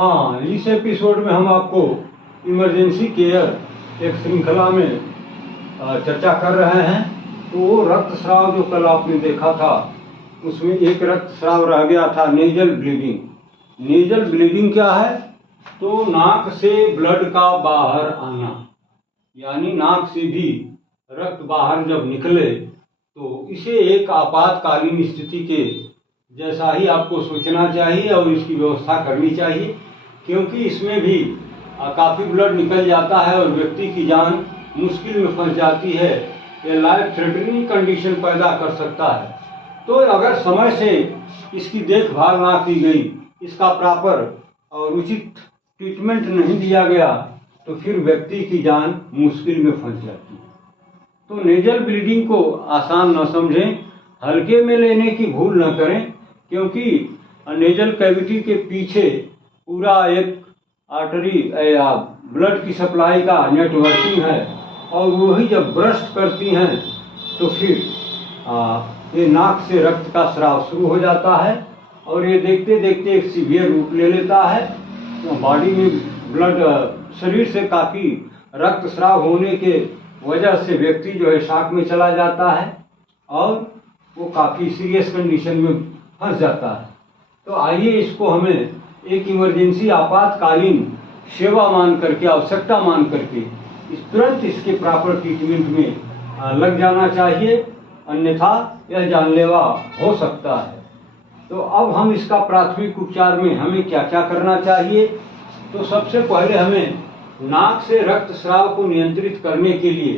हाँ, इस एपिसोड में हम आपको इमरजेंसी केयर एक श्रृंखला में चर्चा कर रहे हैं। तो वो रक्तस्राव जो कल आपने देखा था, उसमें एक रक्तस्राव रह गया था, नेजल ब्लीडिंग। नेजल ब्लीडिंग क्या है? तो नाक से ब्लड का बाहर आना, यानी नाक से भी रक्त बाहर जब निकले तो इसे एक आपातकालीन स्थिति के जैसा ही आपको सोचना चाहिए और इसकी व्यवस्था करनी चाहिए, क्योंकि इसमें भी काफ़ी ब्लड निकल जाता है और व्यक्ति की जान मुश्किल में फंस जाती है। ये लाइफ थ्रेटनिंग कंडीशन पैदा कर सकता है। तो अगर समय से इसकी देखभाल ना की गई, इसका प्रॉपर और उचित ट्रीटमेंट नहीं दिया गया, तो फिर व्यक्ति की जान मुश्किल में फंस जाती है। तो नेजल ब्लीडिंग को आसान न समझें, हल्के में लेने की भूल न करें, क्योंकि नेजल कैविटी के पीछे पूरा एक आर्टरी या ब्लड की सप्लाई का नेटवर्किंग है, और वही जब ब्रस्ट करती हैं तो फिर ये नाक से रक्त का स्राव शुरू हो जाता है और ये देखते देखते एक सीवियर रूप ले लेता है। तो बॉडी में ब्लड, शरीर से काफ़ी रक्त स्राव होने के वजह से व्यक्ति जो है शॉक में चला जाता है और वो काफ़ी सीरियस कंडीशन में फंस जाता है। तो आइए इसको हमें एक इमरजेंसी आपातकालीन सेवा मान करके, आवश्यकता मान करके तुरंत इसके प्रॉपर ट्रीटमेंट में लग जाना चाहिए, अन्यथा यह जानलेवा हो सकता है। तो अब हम इसका प्राथमिक उपचार में हमें क्या क्या करना चाहिए? तो सबसे पहले हमें नाक से रक्तस्राव को नियंत्रित करने के लिए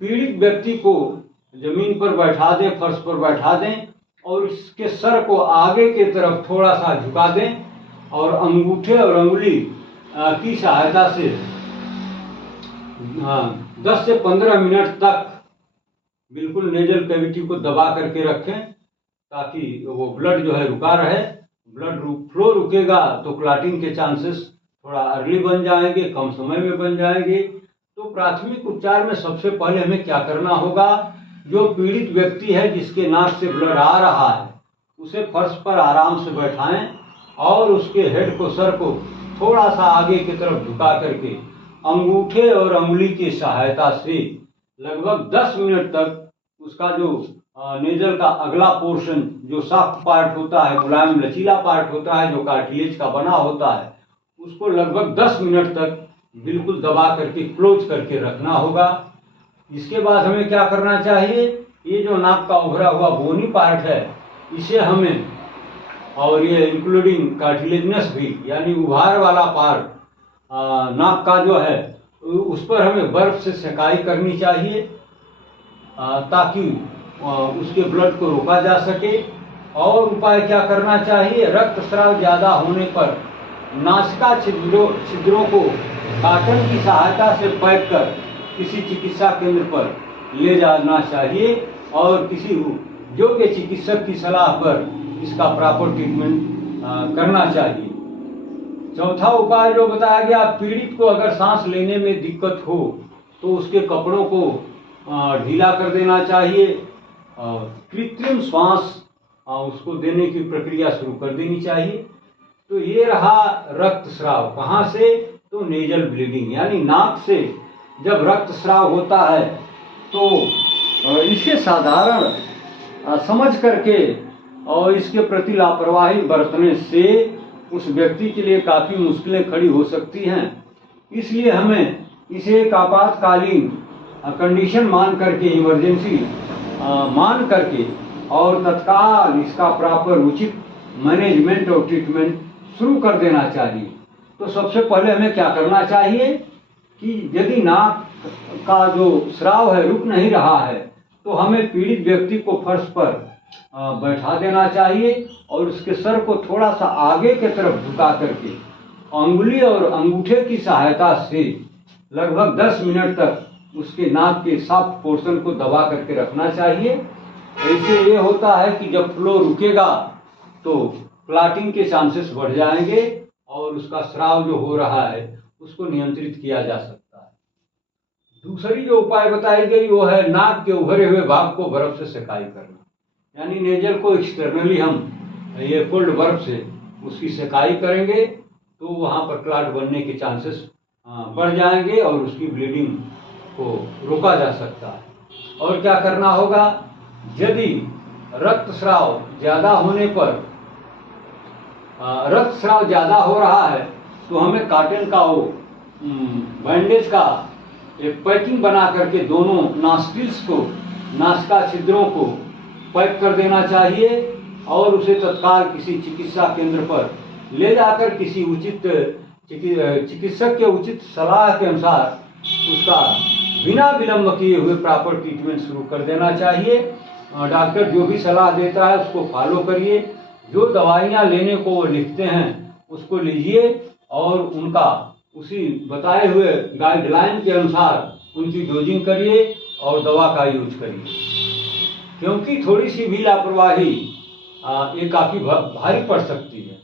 पीड़ित व्यक्ति को जमीन पर बैठा दें, फर्श पर बैठा दें और इसके सर को आगे की तरफ थोड़ा सा झुका दें और अंगूठे और अंगुली की सहायता से 10 से 15 मिनट तक बिल्कुल नेजल कैविटी को दबा करके रखें, ताकि वो ब्लड जो है रुका रहे। ब्लड फ्लो रुकेगा तो क्लॉटिंग के चांसेस थोड़ा अर्ली बन जाएंगे, कम समय में बन जाएंगे। तो प्राथमिक उपचार में सबसे पहले हमें क्या करना होगा? जो पीड़ित व्यक्ति है जिसके नाक से ब्लड आ रहा है, उसे फर्श पर आराम से बैठाएं और उसके हेड को, सर को थोड़ा सा आगे की तरफ झुका करके अंगूठे और अंगुली की सहायता से लगभग 10 मिनट तक उसका जो नेजल का अगला पोर्शन, जो सॉफ्ट पार्ट होता है, मुलायम लचीला पार्ट होता है, जो कार्टिलेज का बना होता है, उसको लगभग 10 मिनट तक बिल्कुल दबा करके क्लोज करके रखना होगा। इसके बाद हमें क्या करना चाहिए? ये जो नाक का उभरा हुआ बोनी पार्ट है, इसे हमें, और ये इंक्लूडिंग कार्टिलेजनस भी, यानी उभार वाला पार्ट नाक का जो है, उस पर हमें बर्फ से सेकाई करनी चाहिए ताकि उसके ब्लड को रोका जा सके। और उपाय क्या करना चाहिए? रक्तस्राव ज़्यादा होने पर नासिका छिद्रों को काटन की सहायता से पैक कर किसी चिकित्सा केंद्र पर ले जाना चाहिए और किसी योग्य चिकित्सक की सलाह पर इसका प्रॉपर ट्रीटमेंट करना चाहिए। चौथा उपाय जो बताया गया, पीड़ित को अगर सांस लेने में दिक्कत हो तो उसके कपड़ों को ढीला कर देना चाहिए और कृत्रिम श्वास उसको देने की प्रक्रिया शुरू कर देनी चाहिए। तो ये रहा रक्तस्राव। कहाँ से? तो नेजल ब्लीडिंग, यानी नाक से जब रक्तस्राव होता है तो इसे साधारण समझ करके और इसके प्रति लापरवाही बरतने से उस व्यक्ति के लिए काफ़ी मुश्किलें खड़ी हो सकती हैं। इसलिए हमें इसे एक आपातकालीन कंडीशन मान करके, इमरजेंसी मान करके और तत्काल इसका प्रॉपर उचित मैनेजमेंट और ट्रीटमेंट शुरू कर देना चाहिए। तो सबसे पहले हमें क्या करना चाहिए कि यदि नाक का जो स्राव है रुक नहीं रहा है, तो हमें पीड़ित व्यक्ति को फर्श पर बैठा देना चाहिए और उसके सर को थोड़ा सा आगे की तरफ झुका करके अंगुली और अंगूठे की सहायता से लगभग 10 मिनट तक उसके नाक के सॉफ्ट पोर्शन को दबा करके रखना चाहिए। इससे ये होता है कि जब फ्लो रुकेगा तो क्लॉटिंग के चांसेस बढ़ जाएंगे और उसका स्राव जो हो रहा है उसको नियंत्रित किया जा सकता है। दूसरी जो उपाय बताई गई वो है नाक के उभरे हुए भाग को बर्फ से सेकाई करना, यानी नेजल को एक्सटर्नली हम ये कोल्ड बर्फ से उसकी सेकाई करेंगे तो वहाँ पर क्लॉट बनने के चांसेस बढ़ जाएंगे और उसकी ब्लीडिंग को रोका जा सकता है। और क्या करना होगा, यदि रक्तस्राव ज़्यादा होने पर रक्तस्राव ज़्यादा हो रहा है तो हमें कॉटन का वो बैंडेज का एक पैकिंग बना करके दोनों नॉस्ट्रिल्स को, नासिका छिद्रों को पैक कर देना चाहिए और उसे तत्काल किसी चिकित्सा केंद्र पर ले जाकर किसी उचित चिकित्सक के उचित सलाह के अनुसार उसका बिना विलंब किए हुए प्रॉपर ट्रीटमेंट शुरू कर देना चाहिए। डॉक्टर जो भी सलाह देता है उसको फॉलो करिए, जो दवाइयाँ लेने को वो लिखते हैं उसको लीजिए और उनका उसी बताए हुए गाइडलाइन के अनुसार उनकी डोजिंग करिए और दवा का यूज करिए, क्योंकि थोड़ी सी भी लापरवाही ये काफ़ी भारी पड़ सकती है।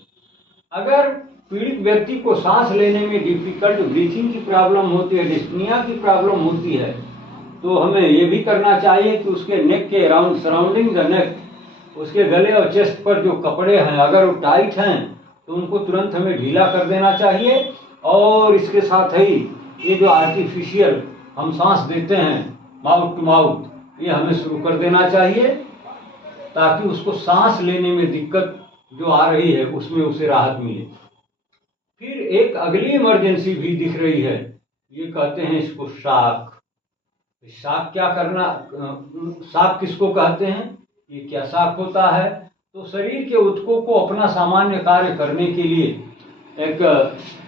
अगर पीड़ित व्यक्ति को सांस लेने में डिफिकल्ट ब्रीथिंग की प्रॉब्लम होती है, डिस्पनिया की प्रॉब्लम होती है, तो हमें ये भी करना चाहिए कि उसके नेक के अराउंड, सराउंडिंग द नेक, उसके गले और चेस्ट पर जो कपड़े हैं अगर वो टाइट हैं तो उनको तुरंत हमें ढीला कर देना चाहिए। और इसके साथ ही ये जो आर्टिफिशियल हम सांस देते हैं माउथ टू माउथ, ये हमें शुरू कर देना चाहिए ताकि उसको सांस लेने में दिक्कत जो आ रही है उसमें उसे राहत मिले। फिर एक अगली इमरजेंसी भी दिख रही है, ये कहते हैं इसको शॉक। शॉक क्या करना, शॉक किसको कहते हैं, ये क्या शॉक होता है? तो शरीर के ऊतकों को अपना सामान्य कार्य करने के लिए एक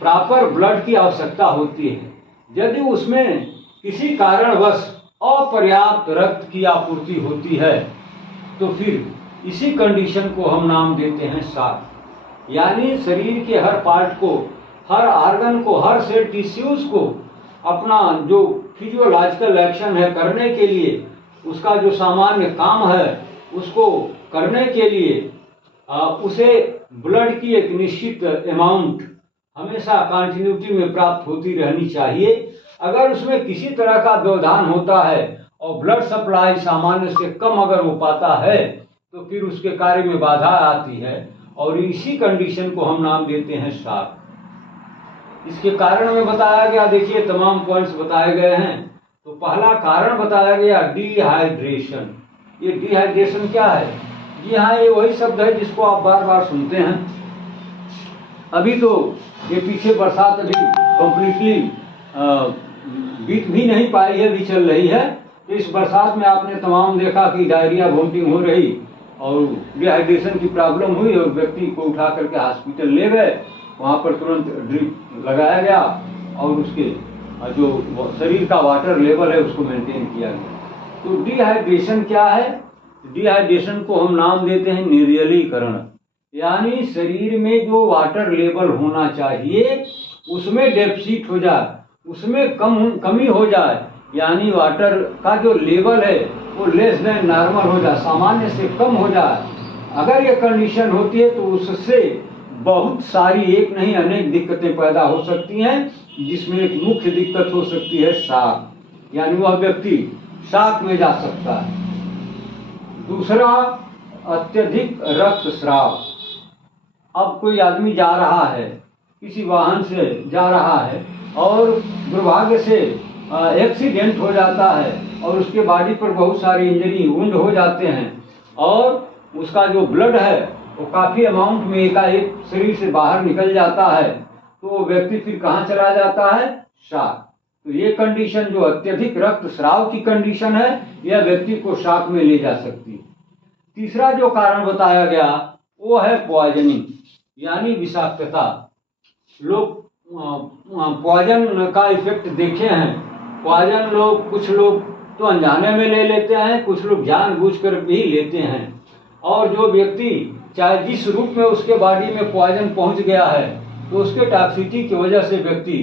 प्रॉपर ब्लड की आवश्यकता होती है। यदि उसमें किसी कारणवश अपर्याप्त रक्त की आपूर्ति होती है तो फिर इसी कंडीशन को हम नाम देते हैं शॉक। यानी शरीर के हर पार्ट को, हर ऑर्गन को, हर सेल टिश्यूज को अपना जो फिजियोलॉजिकल एक्शन है करने के लिए, उसका जो सामान्य काम है उसको करने के लिए उसे ब्लड की एक निश्चित अमाउंट हमेशा कंटिन्यूटी में प्राप्त होती रहनी चाहिए। अगर उसमें किसी तरह का व्यवधान होता है और ब्लड सप्लाई सामान्य से कम अगर हो पाता है तो फिर उसके कार्य में बाधा आती है और इसी कंडीशन को हम नाम देते हैं शॉक। इसके कारण में बताया गया, देखिए तमाम पॉइंट्स बताए गए हैं। तो पहला कारण बताया गया डिहाइड्रेशन। ये डिहाइड्रेशन क्या है? जी हाँ, ये वही शब्द है जिसको आप बार बार सुनते हैं। अभी तो ये पीछे बरसात अभी कंप्लीटली बीत भी नहीं पाई है, भी चल रही है। तो इस बरसात में आपने तमाम देखा कि डायरिया, वोमिटिंग हो रही और डिहाइड्रेशन की प्रॉब्लम हुई और व्यक्ति को उठा करके हॉस्पिटल ले गए। वहाँ पर तुरंत ड्रिप लगाया गया और उसके जो शरीर का वाटर लेवल है उसको मेंटेन किया गया। तो डिहाइड्रेशन क्या है? डिहाइड्रेशन को हम नाम देते हैं निर्जलीकरण। यानी शरीर में जो वाटर लेवल होना चाहिए उसमें डेफिसिट हो जाए, उसमें कमी हो जाए, यानी वाटर का जो लेवल है वो लेस देन नॉर्मल हो जाए, सामान्य से कम हो जाए। अगर ये कंडीशन होती है तो उससे बहुत सारी, एक नहीं अनेक दिक्कतें पैदा हो सकती हैं, जिसमें एक मुख्य दिक्कत हो सकती है शॉक, यानी वह व्यक्ति शॉक में जा सकता है। दूसरा, अत्यधिक रक्तस्राव। अब कोई आदमी जा रहा है, किसी वाहन से जा रहा है और दुर्भाग्य से एक्सीडेंट हो जाता है और उसके बॉडी पर बहुत सारी इंजरी, वुंड हो जाते हैं और उसका जो ब्लड है वो काफ़ी अमाउंट में एकाएक शरीर से बाहर निकल जाता है, तो वो व्यक्ति फिर कहाँ चला जाता है? शॉक। तो ये कंडीशन जो अत्यधिक रक्तस्राव की कंडीशन है, यह व्यक्ति को शॉक में ले जा सकती है। तीसरा जो कारण बताया गया वो है पॉइजनिंग, यानी विषाक्तता। लोग पॉइजन का इफेक्ट देखे हैं। पॉइजन कुछ लोग तो अनजाने में ले लेते हैं, कुछ लोग जानबूझकर भी लेते हैं। और जो व्यक्ति चाहे जिस रूप में उसके बॉडी में पॉइजन पहुंच गया है तो उसके टॉक्सिसिटी की वजह से व्यक्ति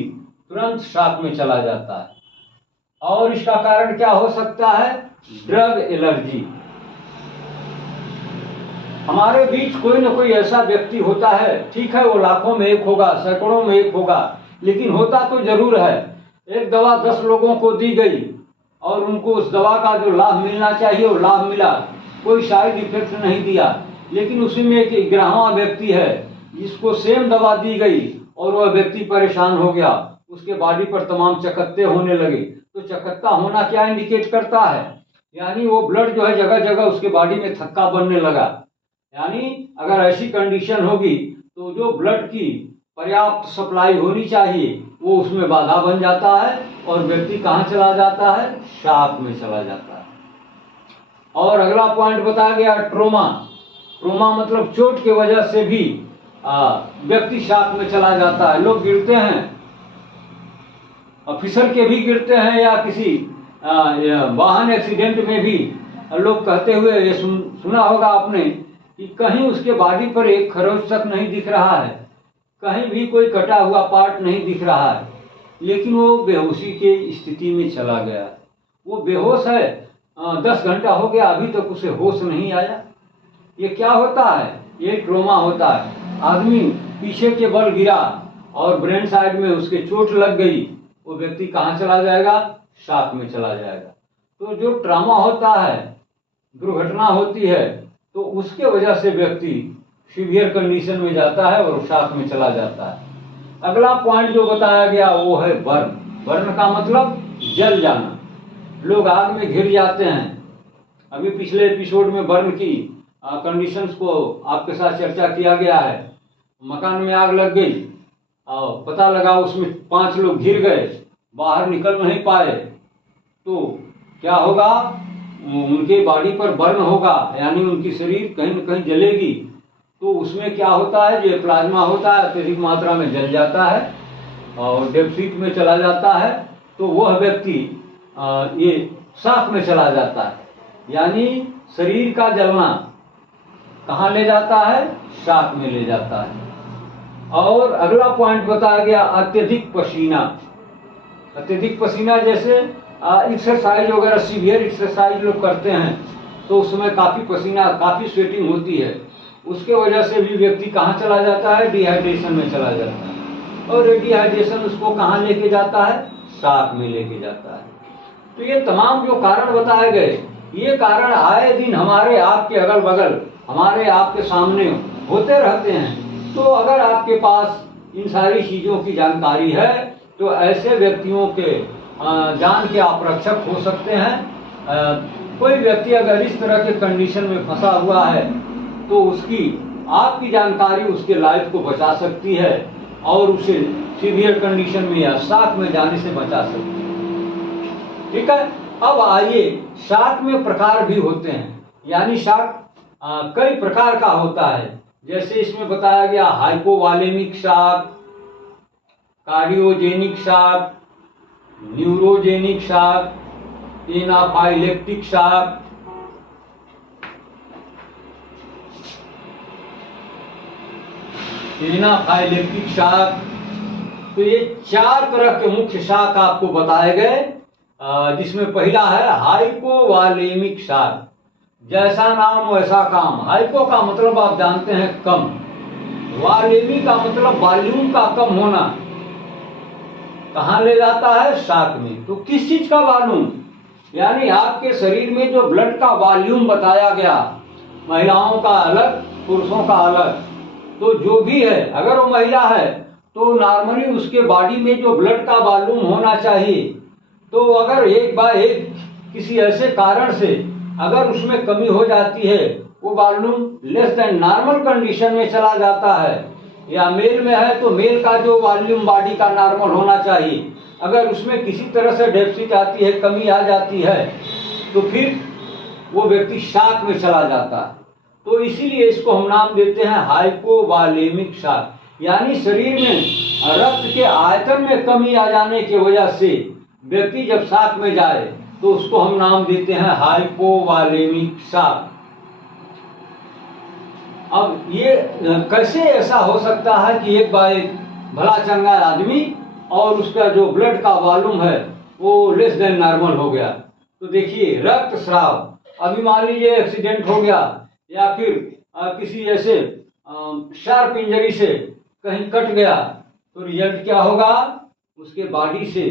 तुरंत शॉक में चला जाता है। और इसका कारण क्या हो सकता है? Drug allergy. हमारे बीच कोई ना कोई ऐसा व्यक्ति होता है, ठीक है वो लाखों में एक होगा, सैकड़ों में एक होगा, लेकिन होता तो जरूर है। एक दवा 10 लोगों को दी गई और उनको उस दवा का जो लाभ मिलना चाहिए वो लाभ मिला, कोई साइड इफेक्ट नहीं दिया। लेकिन उसी में एक 11वां व्यक्ति है जिसको सेम दवा दी गई और वह व्यक्ति परेशान हो गया, उसके बॉडी पर तमाम चकत्ते होने लगे, तो चकत्ता होना क्या इंडिकेट करता है, यानी वो ब्लड जो है जगह जगह उसके बॉडी में थक्का बनने लगा। यानी अगर ऐसी कंडीशन होगी तो जो ब्लड की पर्याप्त सप्लाई होनी चाहिए वो उसमें बाधा बन जाता है और व्यक्ति कहाँ चला जाता है, शॉक में चला जाता है। और अगला पॉइंट बताया गया ट्रोमा। ट्रोमा मतलब चोट की वजह से भी व्यक्ति शॉक में चला जाता है। लोग गिरते हैं, फिसल के भी गिरते हैं या किसी वाहन एक्सीडेंट में भी लोग कहते हुए ये सुना होगा आपने कि कहीं उसके बॉडी पर एक खरोंच तक नहीं दिख रहा है, कहीं भी कोई कटा हुआ पार्ट नहीं दिख रहा है, लेकिन वो बेहोशी की स्थिति में चला गया। वो बेहोश है, 10 घंटा हो गया, अभी तक उसे होश नहीं आया। ये क्या होता है, ये ट्रोमा होता है। आदमी पीछे के बल गिरा और ब्रेन साइड में उसके चोट लग गई, वो व्यक्ति कहाँ चला जाएगा, शॉक में चला जाएगा। तो जो ट्रॉमा होता है, दुर्घटना होती है, तो उसके वजह से व्यक्ति सीवियर कंडीशन में जाता है और शॉक में चला जाता है। अगला पॉइंट जो बताया गया वो है बर्न। बर्न का मतलब जल जाना। लोग आग में घिर जाते हैं। अभी पिछले एपिसोड में बर्न की कंडीशंस को आपके साथ चर्चा किया गया है। मकान में आग लग गई और पता लगा उसमें 5 लोग घिर गए, बाहर निकल नहीं पाए, तो क्या होगा, उनके बॉडी पर बर्न होगा, यानी उनकी शरीर कहीं न कहीं जलेगी। तो उसमें क्या होता है, जो प्लाज्मा होता है अत्यधिक मात्रा में जल जाता है और डेफिसिट में चला जाता है, तो वह व्यक्ति ये शॉक में चला जाता है। यानी शरीर का जलना कहाँ ले जाता है, शॉक में ले जाता है। और अगला पॉइंट बताया गया अत्यधिक पसीना। अत्यधिक पसीना जैसे एक्सरसाइज वगैरह, सीवियर एक्सरसाइज लोग करते हैं तो उसमें काफी पसीना, काफी स्वेटिंग होती है, उसके वजह से भी व्यक्ति कहाँ चला जाता है, डिहाइड्रेशन में चला जाता है। और डिहाइड्रेशन उसको कहाँ लेके जाता है, शॉक में लेके जाता है। तो ये तमाम जो कारण बताए गए, ये कारण आए दिन हमारे आपके अगल बगल, हमारे आपके सामने होते रहते हैं। तो अगर आपके पास इन सारी चीजों की जानकारी है तो ऐसे व्यक्तियों के जान के आप रक्षक हो सकते हैं। कोई व्यक्ति अगर इस तरह के कंडीशन में फंसा हुआ है तो उसकी आपकी जानकारी उसके लाइफ को बचा सकती है और उसे सीवियर कंडीशन में या शॉक में जाने से बचा सकती है। ठीक है। अब आइए, शॉक में प्रकार भी होते हैं, यानी शॉक कई प्रकार का होता है। जैसे इसमें बताया गया hypovolemic shock, cardiogenic shock, neurogenic shock, anaphylactic shock, anaphylactic shock. तो ये 4 तरह के मुख्य शॉक आपको बताए गए, जिसमें पहला है हाइपोवॉलेमिक शॉक। जैसा नाम वैसा काम। हाइपो का मतलब आप जानते हैं कम, वॉलेमी का मतलब वॉल्यूम का कम होना, कहाँ ले जाता है, शॉक में। तो किस चीज का वॉल्यूम, यानी आपके शरीर में जो ब्लड का वॉल्यूम बताया गया, महिलाओं का अलग, पुरुषों का अलग। तो जो भी है, अगर वो महिला है तो नॉर्मली उसके बॉडी में जो ब्लड का वॉल्यूम होना चाहिए, तो अगर एक बार एक किसी ऐसे कारण से अगर उसमें कमी हो जाती है, वो volume less than normal condition में चला जाता है, या मेल में है तो मेल का जो वॉल्यूम बॉडी का नॉर्मल होना चाहिए, अगर उसमें किसी तरह से डेफिसिट आती है, कमी आ जाती है, तो फिर वो व्यक्ति शॉक में चला जाता है। तो इसीलिए इसको हम नाम देते हैं हाइपोवॉलेमिक शॉक, यानी शरीर में रक्त के आयतन में कमी आ जाने की वजह से व्यक्ति जब शॉक में जाए तो उसको हम नाम देते हैं हाइपोवॉलेमिक शॉक। अब ये कैसे ऐसा हो सकता है कि एक बार एक भला चंगा आदमी और उसका जो ब्लड का वॉल्यूम है वो लेस देन नॉर्मल हो गया। तो देखिए, रक्त स्राव, अभी मान लीजिए एक्सीडेंट हो गया या फिर किसी ऐसे शार्प इंजरी से कहीं कट गया, तो रिजल्ट क्या होगा, उसके बॉडी से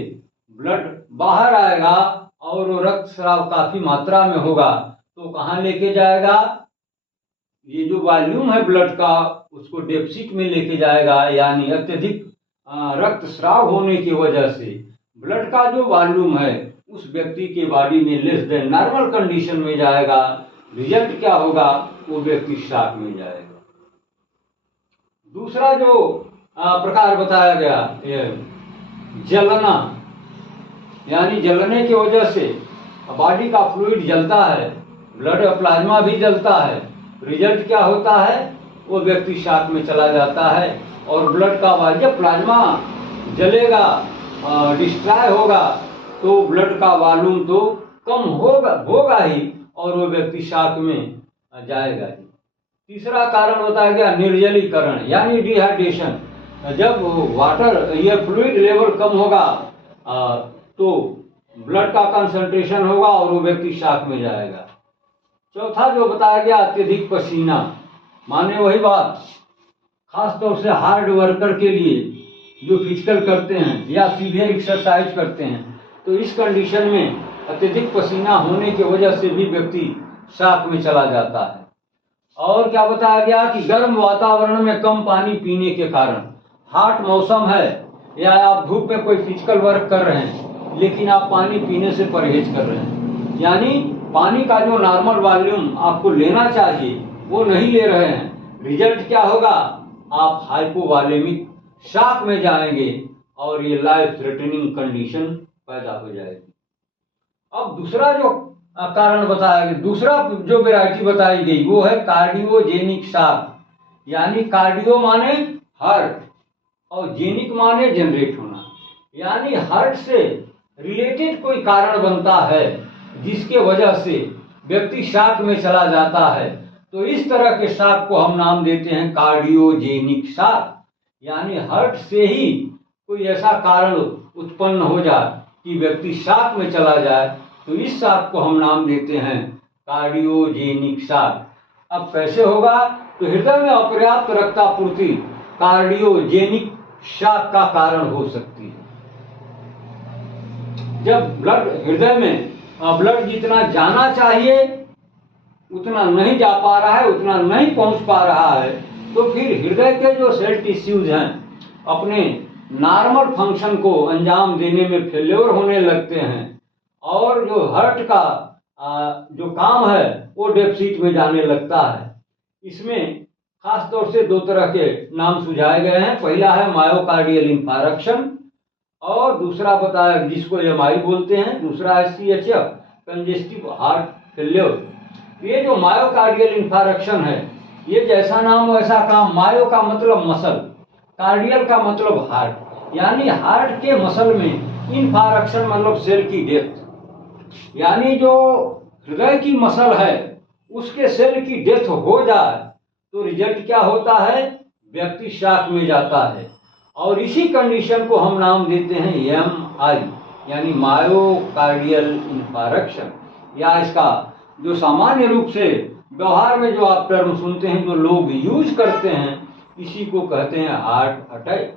ब्लड बाहर आएगा और वो रक्त स्राव काफी मात्रा में होगा। तो कहाँ लेके जाएगा, ये जो वॉल्यूम है ब्लड का उसको डेफिसिट में लेके जाएगा, यानी अत्यधिक रक्तस्राव होने की वजह से ब्लड का जो वॉल्यूम है उस व्यक्ति के बॉडी में लेस देन नॉर्मल कंडीशन में जाएगा। रिजल्ट क्या होगा, वो व्यक्ति शॉक में जाएगा। दूसरा जो प्रकार बताया गया, ये जलना, यानी जलने की वजह से बॉडी का फ्लूइड जलता है, ब्लड प्लाज्मा भी जलता है। रिजल्ट क्या होता है, वो व्यक्ति शॉक में चला जाता है और ब्लड का जब प्लाज्मा जलेगा, डिस्ट्रॉय होगा, तो ब्लड का वॉल्यूम तो कम होगा ही और वो व्यक्ति शॉक में जाएगा ही। तीसरा कारण बताया गया निर्जलीकरण, यानी डिहाइड्रेशन। जब वाटर ये फ्लूइड लेवल कम होगा तो ब्लड का कंसंट्रेशन होगा और वो व्यक्ति शॉक में जाएगा। चौथा जो बताया गया अत्यधिक पसीना, माने वही बात, खास तौर से हार्ड वर्कर के लिए जो फिजिकल करते हैं या सीवियर एक्सरसाइज करते हैं, तो इस कंडीशन में अत्यधिक पसीना होने की वजह से भी व्यक्ति शॉक में चला जाता है। और क्या बताया गया कि गर्म वातावरण में कम पानी पीने के कारण, हॉट मौसम है या आप धूप में कोई फिजिकल वर्क कर रहे हैं लेकिन आप पानी पीने से परहेज कर रहे हैं, यानी पानी का जो नॉर्मल वॉल्यूम आपको लेना चाहिए वो नहीं ले रहे हैं। रिजल्ट क्या होगा, आप हाइपोवॉलेमिक शॉक में जाएंगे और ये लाइफ थ्रेटनिंग कंडीशन पैदा हो जाएगी। अब दूसरा जो कारण बताया गया, दूसरा जो वैरायटी बताई गई वो है कार्डियोजेनिक शॉक, यानी कार्डियो माने हार्ट और जेनिक माने जनरेट होना, यानी हार्ट से रिलेटेड कोई कारण बनता है जिसके वजह से व्यक्ति शॉक में चला जाता है। तो इस तरह के शॉक को हम नाम देते हैं कार्डियोजेनिक शॉक, यानी हार्ट से ही कोई ऐसा कारण उत्पन्न हो जाए कि व्यक्ति शॉक में चला जाए, तो इस शॉक को हम नाम देते हैं कार्डियोजेनिक शॉक। अब कैसे होगा, तो हृदय में अपर्याप्त रक्तापूर्ति कार्डियोजेनिक शॉक का कारण हो सकती है। जब ब्लड हृदय में ब्लड जितना जाना चाहिए उतना नहीं जा पा रहा है, उतना नहीं पहुंच पा रहा है, तो फिर हृदय के जो सेल टिश्यूज हैं अपने नॉर्मल फंक्शन को अंजाम देने में फेल्योर होने लगते हैं और जो हार्ट का जो काम है वो डेफिसिट में जाने लगता है। इसमें खास तौर से दो तरह के नाम सुझाए गए हैं। पहला है मायोकार्डियल इंफारक्शन और दूसरा बताया जिसको एमआई बोलते हैं, दूसरा है सीएचएफ कंजेस्टिव हार्ट फेल्योर। ये जो मायोकार्डियल इंफारक्शन है ये जैसा नाम वैसा काम। मायो का मतलब मसल, कार्डियल का मतलब हार्ट, यानी हार्ट के मसल में इंफारक्शन मतलब सेल की डेथ, यानी जो हृदय की मसल है उसके सेल की डेथ हो जाए तो रिजल्ट क्या होता है, व्यक्ति शॉक में जाता है और इसी कंडीशन को हम नाम देते हैं एमआई, यानी मायोकार्डियल इंफारक्शन, या इसका जो सामान्य रूप से व्यवहार में जो आप टर्म सुनते हैं, जो लोग यूज करते हैं, इसी को कहते हैं हार्ट अटैक।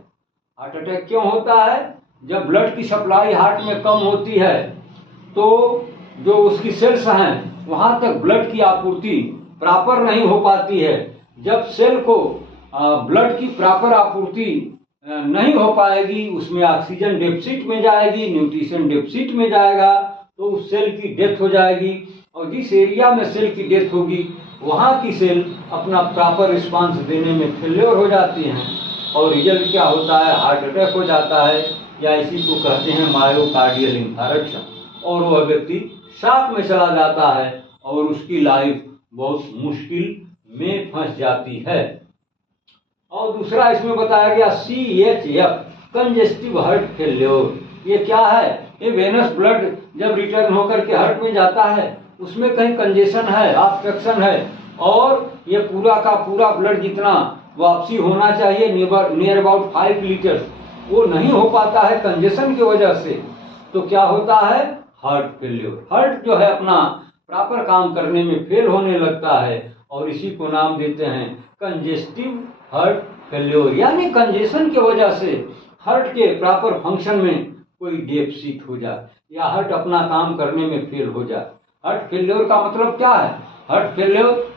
हार्ट अटैक क्यों होता है, जब ब्लड की सप्लाई हार्ट में कम होती है तो जो उसकी सेल्स हैं वहां तक ब्लड की आपूर्ति प्रॉपर नहीं हो पाती है। जब सेल को ब्लड की प्रॉपर आपूर्ति नहीं हो पाएगी, उसमें ऑक्सीजन डेफिसिट में जाएगी, न्यूट्रिशन डेफिसिट में जाएगा, तो उस सेल की डेथ हो जाएगी और जिस एरिया में सेल की डेथ होगी वहाँ की सेल अपना प्रॉपर रिस्पांस देने में फेल्योर हो जाती हैं और रिजल्ट क्या होता है, हार्ट अटैक हो जाता है, या इसी को कहते हैं मायोकार्डियल इंफारक्शन, और वह व्यक्ति शॉक में चला जाता है और उसकी लाइफ बहुत मुश्किल में फंस जाती है। और दूसरा इसमें बताया गया CHF कंजेस्टिव हार्ट फेल्योर। ये क्या है, ये वेनस ब्लड जब रिटर्न होकर के हार्ट में जाता है उसमें कहीं कंजेशन है, ऑब्स्ट्रक्शन है और ये पूरा का पूरा ब्लड जितना वापसी होना चाहिए नियर अबाउट 5 लीटर वो नहीं हो पाता है कंजेशन की वजह से, तो क्या होता है, हार्ट फेल्योर। हार्ट जो है अपना प्रॉपर काम करने में फेल होने लगता है और इसी को नाम देते हैं कंजेस्टिव हार्ट फेल्योर, यानी कंजेशन की वजह से हार्ट के प्रॉपर फंक्शन में कोई डेफिसिट हो जाए या हार्ट अपना काम करने में फेल हो जाए। हार्ट फेल्योर का मतलब क्या है, हार्ट फेल्योर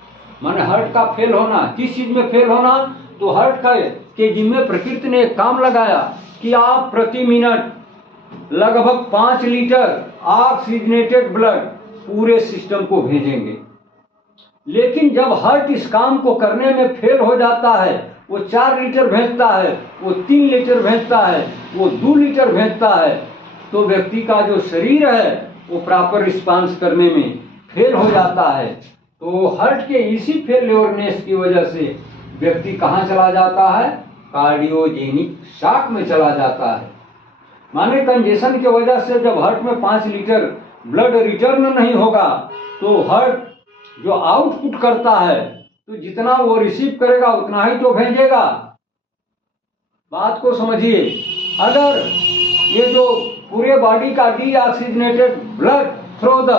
माने हार्ट का फेल होना, किस चीज में फेल होना, तो हार्ट के जिम्मे प्रकृति ने एक काम लगाया कि आप प्रति मिनट लगभग 5 लीटर ऑक्सीजनेटेड ब्लड पूरे सिस्टम को भेजेंगे। लेकिन जब हार्ट इस काम को करने में फेल हो जाता है, वो 4 लीटर भेजता है, वो 3 लीटर भेजता है, वो 2 लीटर भेजता है, तो व्यक्ति का जो शरीर है वो प्रॉपर रिस्पांस करने में फेल हो जाता है। तो हार्ट के इसी फेल्योरनेस की वजह से व्यक्ति कहाँ चला जाता है, कार्डियोजेनिक शॉक में चला जाता है। माने कंजेशन की वजह से जब हार्ट में 5 लीटर ब्लड रिटर्न नहीं होगा तो हार्ट जो आउटपुट करता है तो जितना वो रिसीव करेगा उतना ही तो भेजेगा। बात को समझिए, अगर ये जो पूरे बॉडी का डीऑक्सीजनेटेड ब्लड थ्रू द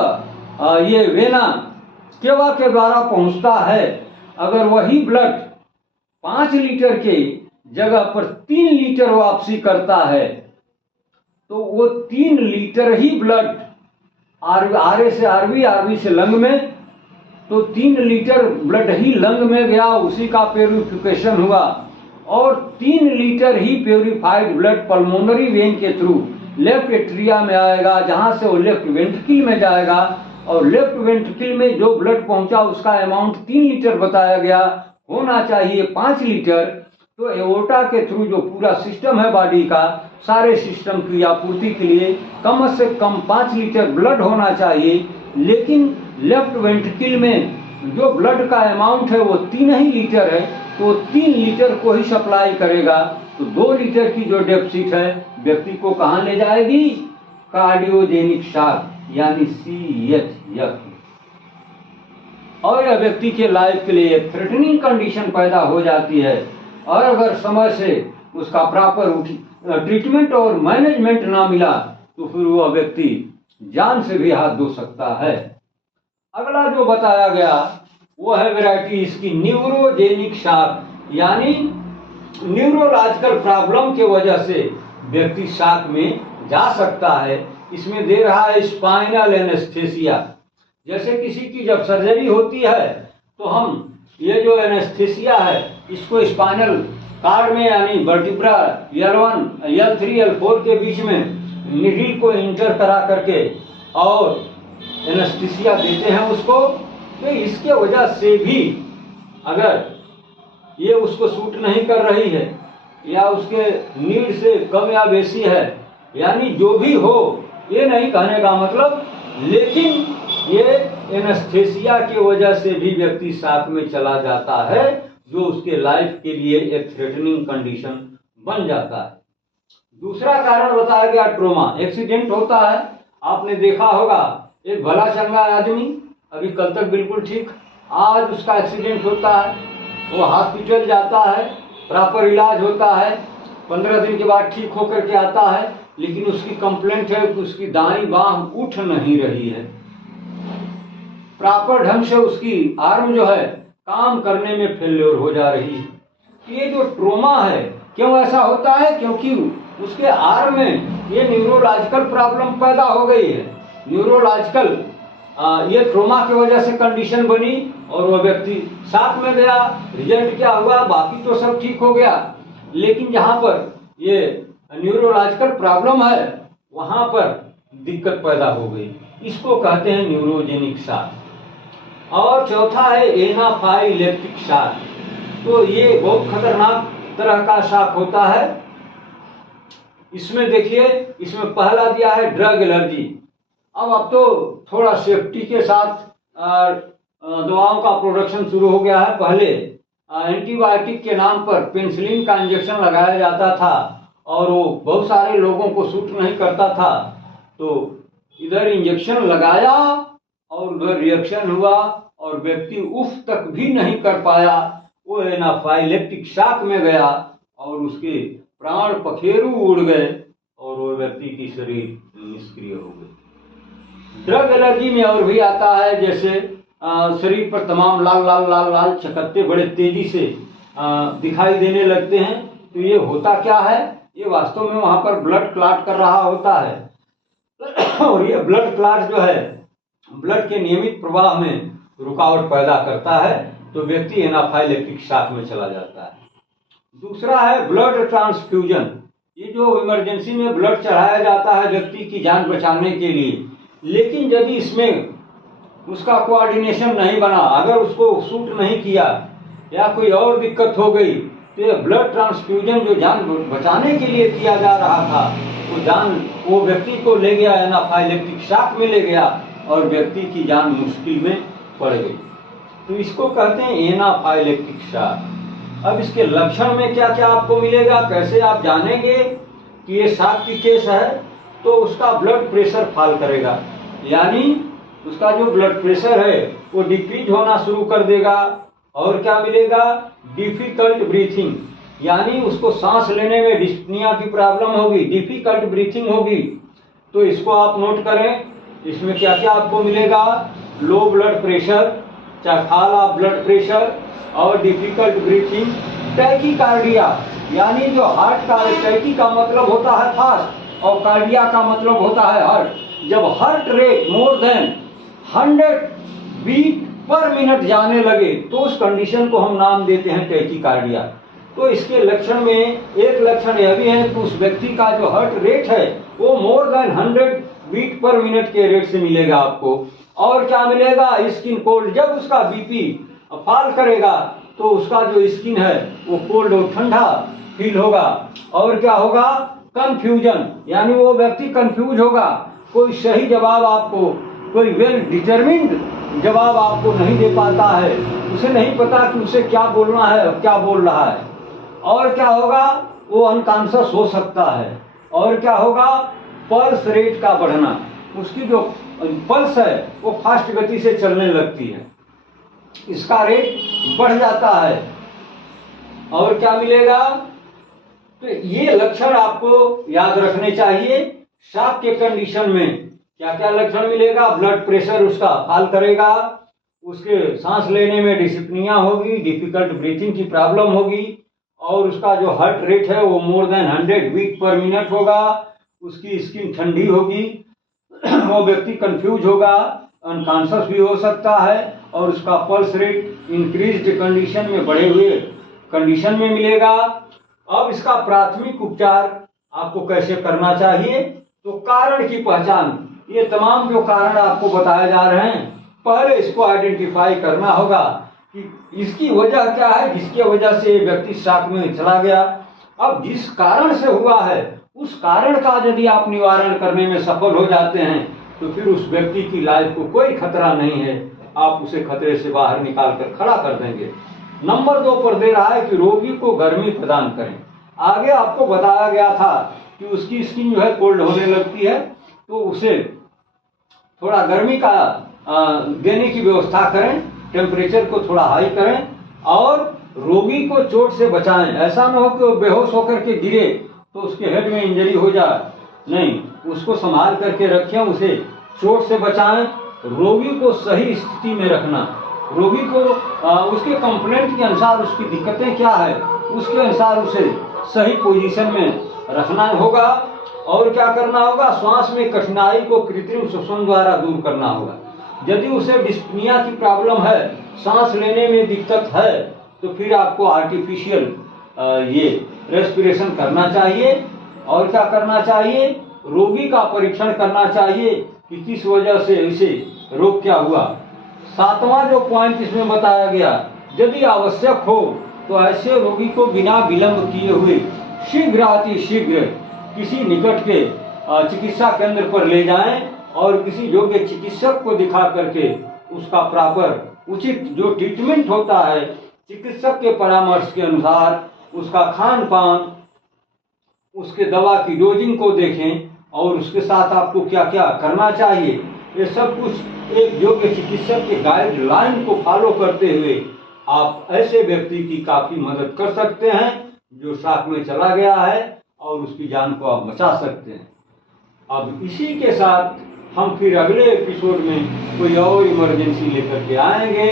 ये वेना केवा के द्वारा पहुंचता है, अगर वही ब्लड 5 लीटर के जगह पर 3 लीटर वापसी करता है तो वो 3 लीटर ही ब्लड आरए से आरबी, आरबी से लंग में, तो 3 लीटर ब्लड ही लंग में गया, उसी का प्यूरिफिकेशन हुआ और 3 लीटर ही प्यूरिफाइड ब्लड पल्मोनरी वेन के थ्रू लेफ्ट एट्रिया में आएगा, जहां से वो लेफ्ट वेंट्रिकल में जाएगा और लेफ्ट वेंट्रिकल में जो ब्लड पहुंचा उसका अमाउंट 3 लीटर बताया गया, होना चाहिए 5 लीटर। तो एओर्टा के थ्रू जो पूरा सिस्टम है बॉडी का, सारे सिस्टम की आपूर्ति के लिए कम से कम 5 लीटर ब्लड होना चाहिए। लेकिन लेफ्ट वेंट्रिकल में जो ब्लड का अमाउंट है वो 3 ही लीटर है, तो 3 लीटर को ही सप्लाई करेगा, तो 2 लीटर की जो डेफिसिट है व्यक्ति को कहाँ ले जाएगी, कार्डियोजेनिक शॉक यानी CHF। और यह व्यक्ति के लाइफ के लिए एक थ्रेटनिंग कंडीशन पैदा हो जाती है और अगर समय से उसका प्रॉपर ट्रीटमेंट और मैनेजमेंट ना मिला तो फिर वह व्यक्ति जान से भी हाथ धो सकता है। अगला जो बताया गया वो है वैरायटी इसकी न्यूरोजेनिक शॉक, यानी न्यूरोलॉजिकल प्रॉब्लम के वजह से व्यक्ति शॉक में जा सकता है। इसमें दे रहा है स्पाइनल एनेस्थेसिया। जैसे किसी की जब सर्जरी होती है तो हम ये जो एनेस्थेसिया है इसको स्पाइनल कार्ड में यानी वर्टिब्रा L1, L3, L4 के बीच में निडल को इंटर करा करके और एनेस्थेसिया देते हैं उसको। तो इसके वजह से भी अगर ये उसको सूट नहीं कर रही है या उसके नीड से कम या बेसी है, यानी जो भी हो ये नहीं कहने का मतलब, लेकिन ये एनेस्थेसिया की वजह से भी व्यक्ति शॉक में चला जाता है, जो उसके लाइफ के लिए एक थ्रेटनिंग कंडीशन बन जाता है। दूसरा कारण बताया गया ट्रोमा। एक्सीडेंट होता है, आपने देखा होगा एक भला चंगा आदमी अभी कल तक बिल्कुल ठीक, आज उसका एक्सीडेंट होता है, वो हॉस्पिटल जाता है, प्रॉपर इलाज होता है, 15 दिन के बाद ठीक होकर के आता है, लेकिन उसकी कंप्लेंट है कि उसकी दाईं बांह उठ नहीं रही है, प्रॉपर ढंग से उसकी आर्म जो है काम करने में फेल्योर हो जा रही है। ये जो ट्रोमा है, क्यों ऐसा होता है, क्योंकि उसके आर्म में ये न्यूरोलॉजिकल प्रॉब्लम पैदा हो गई है। न्यूरोलॉजिकल ये ट्रोमा की वजह से कंडीशन बनी और वह व्यक्ति शॉक में गया। रिजल्ट क्या हुआ, बाकी तो सब ठीक हो गया, लेकिन जहां पर ये न्यूरोलॉजिकल प्रॉब्लम है वहां पर दिक्कत पैदा हो गई। इसको कहते हैं न्यूरोजेनिक शॉक। और चौथा है एनाफाइलेक्टिक शॉक। तो ये बहुत खतरनाक तरह का शॉक होता है। इसमें देखिए, इसमें पहला दिया है ड्रग एलर्जी। अब तो थोड़ा सेफ्टी के साथ दवाओं का प्रोडक्शन शुरू हो गया है। पहले एंटीबायोटिक के नाम पर पेनिसिलिन का इंजेक्शन लगाया जाता था और वो बहुत सारे लोगों को सूट नहीं करता था, तो इधर इंजेक्शन लगाया और उधर रिएक्शन हुआ और व्यक्ति उफ तक भी नहीं कर पाया, वो एनाफाइलेक्टिक शॉक में गया और उसके प्राण पखेरु उड़ गए और वो व्यक्ति की शरीर निष्क्रिय हो गई। ड्रग एलर्जी में और भी आता है, जैसे शरीर पर तमाम लाल लाल लाल लाल चकत्ते बड़े तेजी से दिखाई देने लगते हैं। तो ये होता क्या है, ये वास्तव में वहां पर ब्लड क्लॉट कर रहा होता है और ये ब्लड क्लॉट जो है ब्लड के नियमित प्रवाह में रुकावट पैदा करता है तो व्यक्ति एनाफाइलेक्टिक शॉक में चला जाता है। दूसरा है ब्लड ट्रांसफ्यूजन। ये जो इमरजेंसी में ब्लड चढ़ाया जाता है व्यक्ति की जान बचाने के लिए, लेकिन यदि इसमें उसका कोऑर्डिनेशन नहीं बना, अगर उसको सूट नहीं किया या कोई और दिक्कत हो गई, तो ये ब्लड ट्रांसफ्यूजन जो जान बचाने के लिए किया जा रहा था, वो व्यक्ति को ले गया एनाफाइलेक्टिक शॉक में ले गया और व्यक्ति की जान मुश्किल में पड़ गई। तो इसको कहते हैं एनाफाइलेक्टिक शॉक। अब इसके लक्षण में क्या क्या आपको मिलेगा, कैसे आप जानेंगे कि ये शॉक की केस है? तो उसका ब्लड प्रेशर फॉल करेगा, यानी उसका जो ब्लड प्रेशर है वो डिक्रीज होना शुरू कर देगा। और क्या मिलेगा? डिफिकल्ट ब्रीथिंग, यानी उसको सांस लेने में डिस्पनिया की प्रॉब्लम होगी, डिफिकल्ट ब्रीथिंग होगी। तो इसको आप नोट करें, इसमें क्या क्या आपको मिलेगा? लो ब्लड प्रेशर, चाहे फॉल ऑफ ब्लड प्रेशर और डिफिकल्ट ब्रीथिंग। टैकीकार्डिया, यानी जो हार्ट का, टैकी का मतलब होता है फास्ट और कार्डिया का मतलब होता है हार्ट। जब heart rate more than 100 beat per minute जाने लगे तो उस कंडीशन को हम नाम देते हैं टैकीकार्डिया। तो इसके लक्षण में एक लक्षण यह भी है कि उस व्यक्ति का जो हार्ट रेट है वो more than 100 beat per minute के रेट से मिलेगा आपको। और क्या मिलेगा? स्किन कोल्ड, जब उसका बीपी फॉल करेगा तो उसका जो स्किन है वो कोल्ड और ठंडा फील होगा। और क्या होगा? कंफ्यूजन, यानी वो व्यक्ति कंफ्यूज होगा, कोई सही जवाब आपको, कोई वेल डिटरमिन्ड जवाब आपको नहीं दे पाता है, उसे नहीं पता कि उसे क्या बोलना है और क्या बोल रहा है। और क्या होगा? वो अनकॉन्शियस हो सकता है। और क्या होगा? पल्स रेट का बढ़ना, उसकी जो पल्स है वो फास्ट गति से चलने लगती है, इसका रेट बढ़ जाता है। और क्या मिलेगा? तो ये लक्षण आपको याद रखने चाहिए। शॉक के कंडीशन में क्या क्या लक्षण मिलेगा? ब्लड प्रेशर उसका फॉल करेगा, उसके सांस लेने में डिस्पनिया होगी, डिफिकल्ट ब्रीथिंग की प्रॉब्लम होगी, और उसका जो हार्ट रेट है वो more than 100 beat per minute होगा, उसकी स्किन ठंडी होगी, वो व्यक्ति कंफ्यूज होगा, अनकॉन्शियस भी हो सकता है, और उसका पल्स रेट इंक्रीज्ड कंडीशन में, बढ़े हुए कंडीशन में मिलेगा। अब इसका प्राथमिक उपचार आपको कैसे करना चाहिए? तो कारण की पहचान, ये तमाम जो कारण आपको बताए जा रहे हैं, पहले इसको आइडेंटिफाई करना होगा कि इसकी वजह क्या है, जिसकी वजह से ये व्यक्ति शॉक में चला गया। अब जिस कारण से हुआ है उस कारण का यदि आप निवारण करने में सफल हो जाते हैं तो फिर उस व्यक्ति की लाइफ को कोई खतरा नहीं है, आप उसे खतरे से बाहर निकाल कर खड़ा कर देंगे। नंबर 2 पर दे रहा है कि रोगी को गर्मी प्रदान करें। आगे आपको बताया गया था कि उसकी स्किन जो है कोल्ड होने लगती है, तो उसे थोड़ा गर्मी का देने की व्यवस्था करें, टेम्परेचर को थोड़ा हाई करें, और रोगी को चोट से बचाएं। ऐसा न हो कि वो बेहोश होकर के गिरे तो उसके हेड में इंजरी हो जाए, नहीं, उसको संभाल करके रखें, उसे चोट से बचाएं। रोगी को सही स्थिति में रखना, रोगी को उसके कंप्लेंट के अनुसार, उसकी दिक्कतें क्या है उसके अनुसार उसे सही पोजीशन में रखना होगा। और क्या करना होगा? श्वास में कठिनाई को कृत्रिम श्वसन द्वारा दूर करना होगा। यदि उसे डिस्पनिया की प्रॉब्लम है, सांस लेने में दिक्कत है, तो फिर आपको आर्टिफिशियल ये रेस्पिरेशन करना चाहिए। और क्या करना चाहिए? रोगी का परीक्षण करना चाहिए कि किस वजह से इसे रोग क्या हुआ। 7वां जो पॉइंट इसमें बताया गया, यदि आवश्यक हो तो ऐसे रोगी को बिना विलंब किए हुए शीघ्र किसी निकट के चिकित्सा केंद्र पर ले जाएं और किसी योग्य चिकित्सक को दिखा करके उसका प्रॉपर उचित जो ट्रीटमेंट होता है चिकित्सक के परामर्श के अनुसार, उसका खान पान, उसके दवा की डोजिंग को देखें और उसके साथ आपको क्या क्या करना चाहिए, ये सब कुछ एक योग्य चिकित्सक के गाइडलाइन को फॉलो करते हुए आप ऐसे व्यक्ति की काफी मदद कर सकते हैं जो शॉक में चला गया है, और उसकी जान को आप बचा सकते हैं। अब इसी के साथ हम फिर अगले एपिसोड में कोई और इमरजेंसी लेकर के आएंगे।